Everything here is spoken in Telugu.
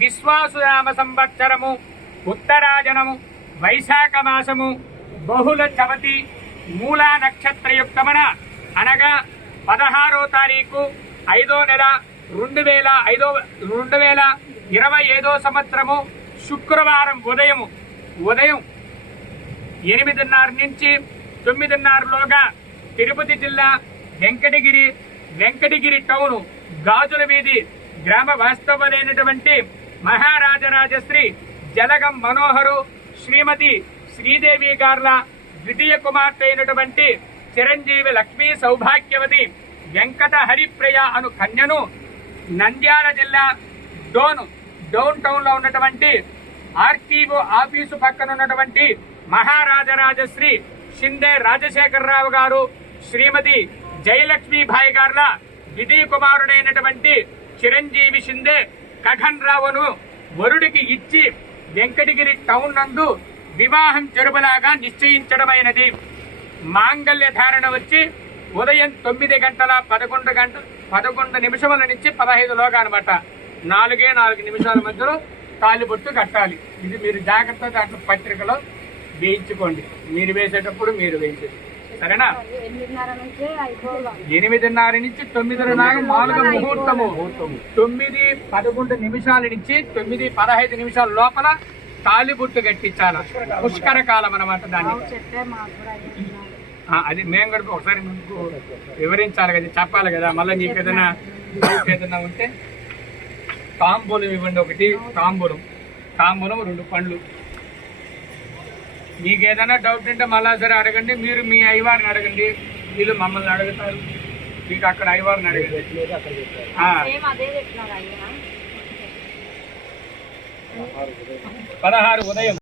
విశ్వాసునామ సంవత్సరము ఉత్తరాజనము వైశాఖ మాసము బహుళ చవతి మూలా నక్షత్రయుక్తమన అనగా 16వ తారీఖు 5వ నెల 2025 సంవత్సరము శుక్రవారం ఉదయం 8:30 నుంచి 9:30లోగా తిరుపతి జిల్లా వెంకటగిరి టౌన్ గాజుల వీధి గ్రామ వాస్తవులైనటువంటి మహారాజరాజశ్రీ జలగం మనోహరు శ్రీమతి శ్రీదేవి గార్ల ద్వితీయ కుమార్తె అయినటువంటి చిరంజీవి లక్ష్మీ సౌభాగ్యవతి వెంకట హరిప్రియ అను కన్యను నంద్యాల జిల్లా డౌన్ టౌన్ లో ఉన్నటువంటి ఆర్టీఓ ఆఫీసు పక్కన ఉన్నటువంటి మహారాజరాజశ్రీ షిందే రాజశేఖరరావు గారు శ్రీమతి జయలక్ష్మీబాయి గార్ల ద్వితీయ కుమారుడైనటువంటి చిరంజీవి షిందే కఠన్ రావును వరుడికి ఇచ్చి వెంకటగిరి టౌన్ నందు వివాహం జరుపులాగా నిశ్చయించడమైనది. మాంగళ్య ధారణ వచ్చి ఉదయం 9 గంటల 11 నిమిషముల నుంచి 15లోగా అనమాట. 4 నిమిషాల మధ్యలో తాలిబొట్టు కట్టాలి. ఇది మీరు జాగ్రత్త దాంట్లో పత్రికలో వేయించుకోండి. మీరు వేసేటప్పుడు మీరు వేయించండి, సరేనా? 8:30 నుంచి 9:30 మామూలుగా ముహూర్తము. 9:11 నిమిషాల నుంచి 9:15 నిమిషాల లోపల తాలిబొట్టు కట్టించాల. పుష్కర కాలం అనమాట. దాన్ని అది మేము కూడా ఒకసారి మీకు వివరించాలి కదా, చెప్పాలి కదా. మళ్ళీ నీకు ఏదైనా ఉంటే తాంబూలం ఇవ్వండి. ఒకటి తాంబూలం 2 పండ్లు. మీకు ఏదైనా డౌట్ ఉంటే మళ్ళా సరే అడగండి. మీరు మీ అయ్యవారిని అడగండి, వీళ్ళు మమ్మల్ని అడుగుతారు. మీకు అక్కడ అయ్యవారిని అడగండి. 16 ఉదయం